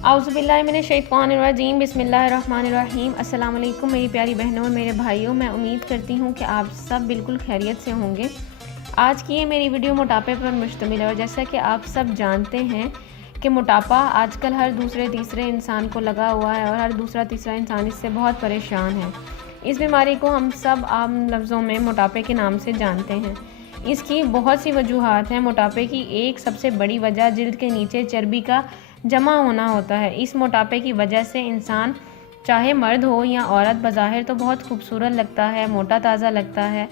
औज़ुबिल्लाहिमिनश्शैतानिर्रजीम बिस्मिल्लाहिर्रहमानिर्रहीम। अस्सलाम वालेकुम मेरी प्यारी बहनों और मेरे भाइयों, मैं उम्मीद करती हूँ कि आप सब बिल्कुल खैरियत से होंगे। आज की ये मेरी वीडियो मोटापे पर मुश्तमिल है और जैसा कि आप सब जानते हैं कि मोटापा आजकल हर दूसरे तीसरे इंसान को लगा हुआ है और हर दूसरा तीसरा इंसान इससे बहुत परेशान है। इस बीमारी को हम सब आम लफ्ज़ों में मोटापे के नाम से जानते हैं। इसकी बहुत सी वजूहात हैं। मोटापे की एक सबसे बड़ी वजह जिल्द के नीचे चर्बी का जमा होना होता है। इस मोटापे की वजह से इंसान चाहे मर्द हो या औरत बज़ाहिर तो बहुत खूबसूरत लगता है, मोटा ताज़ा लगता है,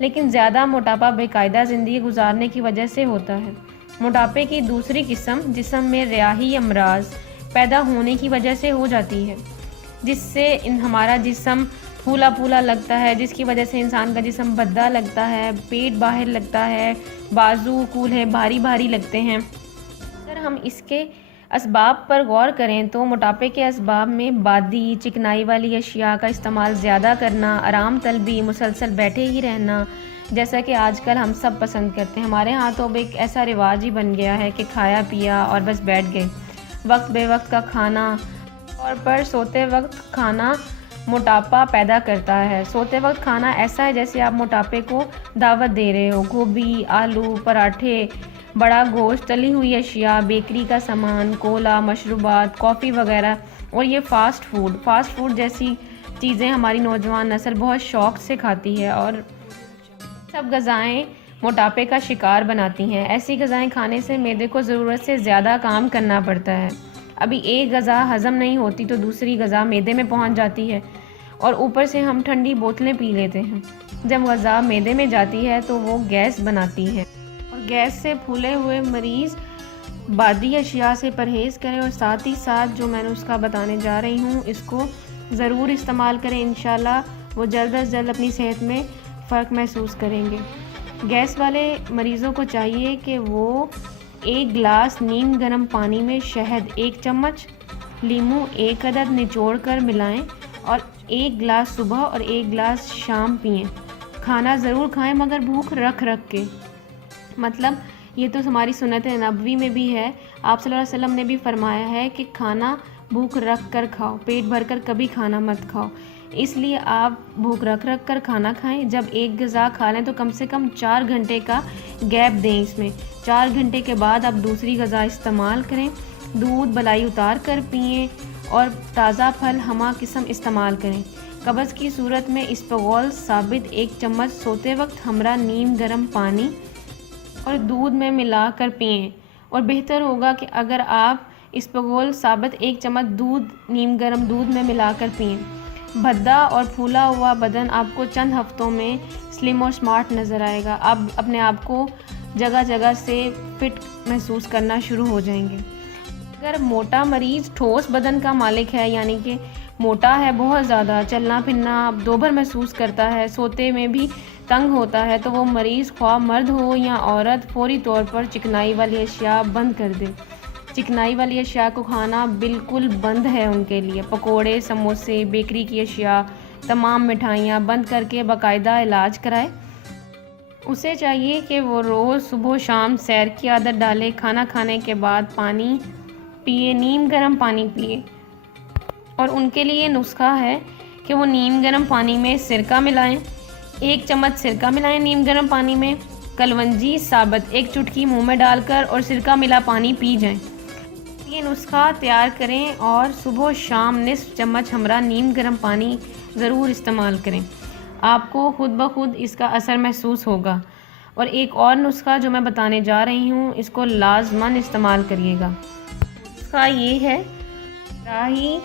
लेकिन ज़्यादा मोटापा बेकायदा ज़िंदगी गुजारने की वजह से होता है। मोटापे की दूसरी किस्म जिस्म में रियाही अमराज पैदा होने की वजह से हो जाती है, जिससे हमारा जिस्म फूला फूला लगता है, जिसकी वजह से इंसान का जिस्म भद्दा लगता है, पेट बाहर लगता है, बाजू कूल्हे भारी भारी लगते हैं। अगर हम इसके असबाब पर गौर करें तो मोटापे के असबाब में बादी, चिकनाई वाली अशिया का इस्तेमाल ज़्यादा करना, आराम तलबी, मुसलसल बैठे ही रहना, जैसा कि आजकल हम सब पसंद करते हैं। हमारे यहाँ तो अब एक ऐसा रिवाज ही बन गया है कि खाया पिया और बस बैठ गए। वक्त बे वक्त का खाना और पर सोते वक्त खाना मोटापा पैदा करता है। सोते वक्त खाना ऐसा है जैसे आप मोटापे को दावत दे रहे हो। गोभी, आलू, पराठे, बड़ा गोश्त, तली हुई अशिया, बेकरी का सामान, कोला, मशरूबात, कॉफ़ी वगैरह और ये फ़ास्ट फूड जैसी चीज़ें हमारी नौजवान नस्ल बहुत शौक़ से खाती है और सब ग़िज़ाएँ मोटापे का शिकार बनाती हैं। ऐसी ग़िज़ाएँ खाने से मैदे को ज़रूरत से ज़्यादा काम करना पड़ता है। अभी एक ग़िज़ा हज़म नहीं होती तो दूसरी ग़िज़ा मैदे में पहुंच जाती है और ऊपर से हम ठंडी बोतलें पी लेते हैं। जब ग़िज़ा मैदे में जाती है तो वो गैस बनाती है और गैस से फूले हुए मरीज़ बादी अशिया से परहेज़ करें और साथ ही साथ जो मैं नुस्खा बताने जा रही हूँ इसको ज़रूर इस्तेमाल करें। इंशाल्लाह वो जल्द अज जल्द अपनी सेहत में फ़र्क महसूस करेंगे। गैस वाले मरीज़ों को चाहिए कि वो 1 गिलास नीम गर्म पानी में शहद 1 चम्मच, लीमू 1 अदद निचोड़ कर मिलाएं और 1 गिलास सुबह और 1 गिलास शाम पिएं। खाना ज़रूर खाएं मगर भूख रख के। मतलब ये तो हमारी सुन्नत नबवी में भी है। आप सल्लल्लाहु अलैहि वसल्लम ने भी फरमाया है कि खाना भूख रख कर खाओ, पेट भर कर कभी खाना मत खाओ। इसलिए आप भूख रख कर खाना खाएं। जब एक ग़िज़ा खा लें तो कम से कम 4 घंटे का गैप दें इसमें। 4 घंटे के बाद आप दूसरी ग़िज़ा इस्तेमाल करें। दूध बलाई उतार कर पिएँ और ताज़ा फल हमा किस्म इस्तेमाल करें। कब्ज़ की सूरत में इस्बगोल साबित 1 चम्मच सोते वक्त हमरा नीम गर्म पानी और दूध में मिला कर पिएँ। और बेहतर होगा कि अगर आप इस्बगोल साबित 1 चम्मच दूध नीम गर्म दूध में मिलाकर पिएँ। भद्दा और फूला हुआ बदन आपको चंद हफ्तों में स्लिम और स्मार्ट नज़र आएगा। आप अपने आप को जगह जगह से फिट महसूस करना शुरू हो जाएंगे। अगर मोटा मरीज़ ठोस बदन का मालिक है, यानी कि मोटा है, बहुत ज़्यादा चलना फिरना दोभर महसूस करता है, सोते में भी तंग होता है, तो वो मरीज़ ख्वाह मर्द हो या औरत फ़ौरी तौर पर चिकनाई वाली अशिया बंद कर दे। चिकनाई वाली अशिया को खाना बिल्कुल बंद है उनके लिए। पकोड़े, समोसे, बेकरी की अशिया, तमाम मिठाइयाँ बंद करके बाकायदा इलाज कराए। उसे चाहिए कि वो रोज़ सुबह शाम सैर की आदत डाले। खाना खाने के बाद पानी पिए, नीम गर्म पानी पिए। और उनके लिए नुस्खा है कि वो नीम गर्म पानी में सिरका मिलाएं। 1 चम्मच सिरका मिलाएं नीम गर्म पानी में। कलवंजी साबित 1 चुटकी मुंह में डालकर और सिरका मिला पानी पी जाएं। ये नुस्खा तैयार करें और सुबह शाम निस्फ चम्मच हमरा नीम गर्म पानी ज़रूर इस्तेमाल करें। आपको खुद ब खुद इसका असर महसूस होगा। और एक और नुस्खा जो मैं बताने जा रही हूँ इसको लाजमन इस्तेमाल करिएगा। नुस्खा ये है, राही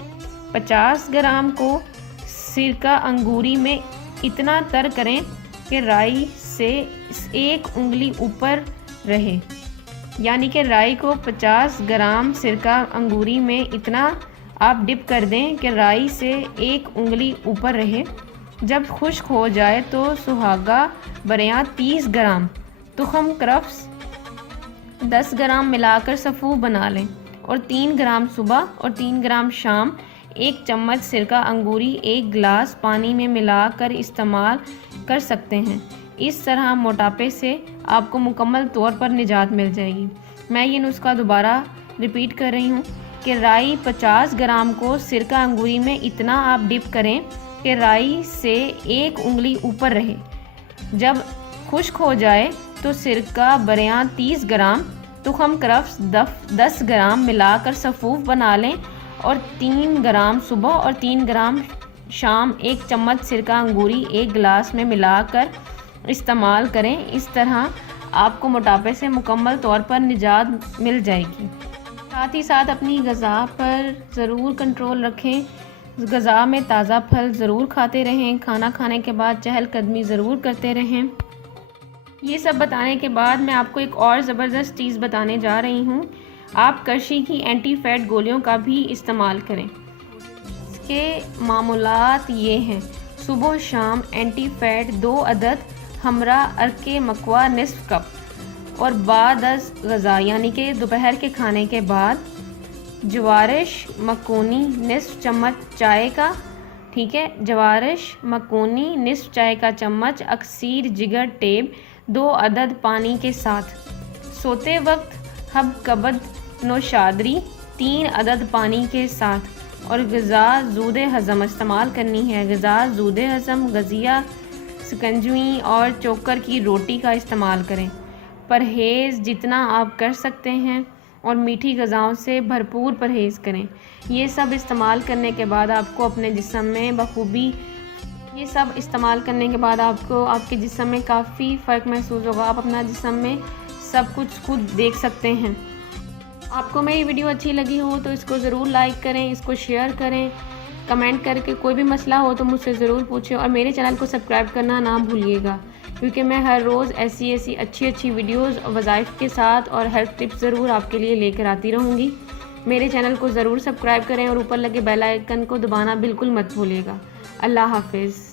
50 ग्राम को सिरका अंगूरी में इतना तर करें कि राई से 1 उंगली ऊपर रहे। यानी कि राई को 50 ग्राम सिरका अंगूरी में इतना आप डिप कर दें कि राई से 1 उंगली ऊपर रहे। जब खुश्क हो जाए तो सुहागा बरेयां 30 ग्राम, तुखम क्रफ्स 10 ग्राम मिलाकर सफ़ू बना लें और 3 ग्राम सुबह और 3 ग्राम शाम 1 चम्मच सिरका अंगूरी 1 गिलास पानी में मिलाकर इस्तेमाल कर सकते हैं। इस तरह मोटापे से आपको मुकम्मल तौर पर निजात मिल जाएगी। मैं ये नुस्खा दोबारा रिपीट कर रही हूँ। कि राई 50 ग्राम को सिरका अंगूरी में इतना आप डिप करें कि राई से 1 उंगली ऊपर रहे। जब खुश्क हो जाए तो सिरका बरेआं 30 ग्राम, तुखम करफ्स 10 ग्राम मिलाकर सफ़ूफ बना लें और 3 ग्राम सुबह और 3 ग्राम शाम 1 चम्मच सिरका अंगूरी 1 गिलास में मिलाकर इस्तेमाल करें। इस तरह आपको मोटापे से मुकम्मल तौर पर निजात मिल जाएगी। साथ ही साथ अपनी ग़िज़ा पर ज़रूर कंट्रोल रखें। ग़िज़ा में ताज़ा फल ज़रूर खाते रहें। खाना खाने के बाद चहलकदमी ज़रूर करते रहें। ये सब बताने के बाद मैं आपको एक और ज़बरदस्त चीज़ बताने जा रही हूँ। आप करशी की एंटी फैट गोलियों का भी इस्तेमाल करें। इसके मामूलात ये हैं: सुबह शाम एंटी फैट 2 अदद हमरा अर्के मकवा निस्फ कप और बाद अज़ ग़िज़ा यानी कि दोपहर के खाने के बाद जवारिश मकूनी निस्फ चम्मच चाय का, ठीक है, जवारिश मकूनी निस्फ चाय का चम्मच, अक्सीर जिगर टेब 2 अदद पानी के साथ, सोते वक्त हब कबद नौशादरी 3 अदद पानी के साथ और ग़िज़ा ज़ूदे हज़म इस्तेमाल करनी है। ग़िज़ा ज़ूदे हज़म गज़िया शिकंजवी और चोकर की रोटी का इस्तेमाल करें। परहेज़ जितना आप कर सकते हैं और मीठी ग़िज़ाओं से भरपूर परहेज़ करें। ये सब इस्तेमाल करने के बाद आपको अपने जिस्म में बखूबी आपके जिस्म में काफ़ी फ़र्क महसूस होगा। आप अपना जिस्म में सब कुछ खुद देख सकते हैं। आपको मेरी वीडियो अच्छी लगी हो तो इसको ज़रूर लाइक करें, इसको शेयर करें, कमेंट करके कोई भी मसला हो तो मुझसे ज़रूर पूछें और मेरे चैनल को सब्सक्राइब करना ना भूलिएगा, क्योंकि मैं हर रोज़ ऐसी अच्छी वीडियोज़ और वज़ाइफ के साथ और हेल्थ टिप्स ज़रूर आपके लिए लेकर आती रहूँगी। मेरे चैनल को ज़रूर सब्सक्राइब करें और ऊपर लगे बेल आइकन को दबाना बिल्कुल मत भूलिएगा। अल्लाह हाफ़िज़।